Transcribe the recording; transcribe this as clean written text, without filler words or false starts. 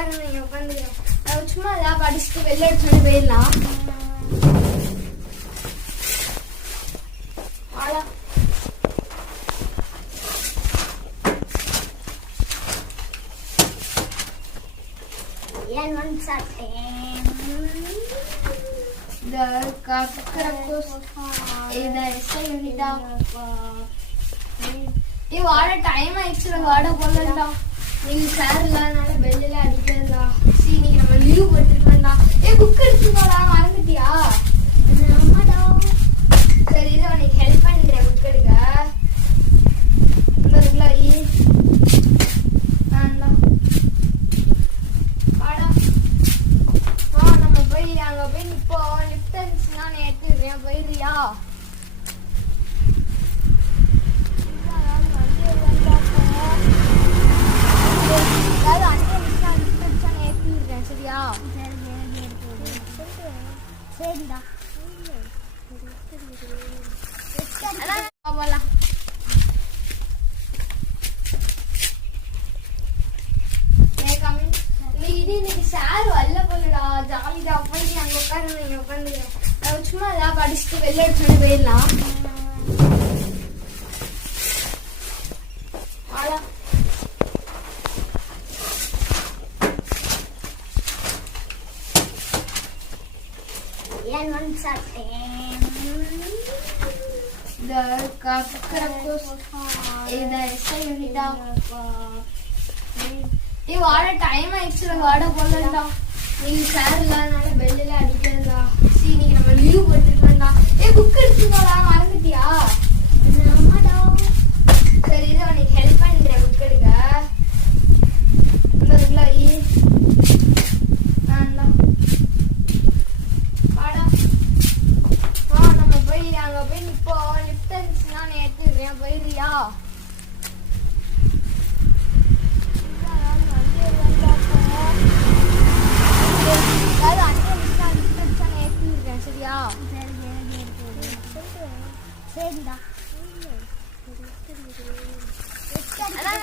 உட்காருங்க, நீங்க உட்காந்துக்கிறேன். சும்மா ஏதாவது படிச்சுட்டு வெளில எடுத்துட்டு போயிடலாம். டைம் ஆயிடுச்சு, வாட போலடா. நீங்க சார் இல்லாதனால பெல்ல அடிக்கிறதா. சரி, நீங்க நம்ம லீவ் போட்டுருக்கோம்டா. புக் எடுத்துக்கோடா, மறந்துட்டியா? சரி, இது உனக்கு ஹெல்ப் பண்றேன். புக் எடுக்க நம்ம போய் அங்க போய் இப்போ லிஃப்ட் இருந்துச்சுன்னா நேற்று போயிடுறியா? சரியா? சரிடா. போலாம். இன்னைக்கு சார் வரல போலடா. ஜாலிடா. போய் அங்க உட்காருங்க, நீங்க உட்காந்துக்கிறேன். சும்மா ஏதாவது படிச்சுட்டு வெளில எடுத்துட்டு போயிடலாம். வாட டைம் ஆயிடுச்சு, வாட போலடா. நீங்க சார் இல்லாதனால பெல்ல அடிக்கிறதா. சரி, நீங்க நம்ம லீவ் போட்டுருக்கோம்டா. புக் எடுத்துக்கோடா, மறந்துட்டியா? சரி, இது உனக்கு ஹெல்ப் பண்றேன். புக் எடுக்க நம்ம போய் அங்க போய் இப்போ லிஃப்ட் இருந்துச்சுன்னா நேற்று போயிடுறியா? சரியா? சரிடா.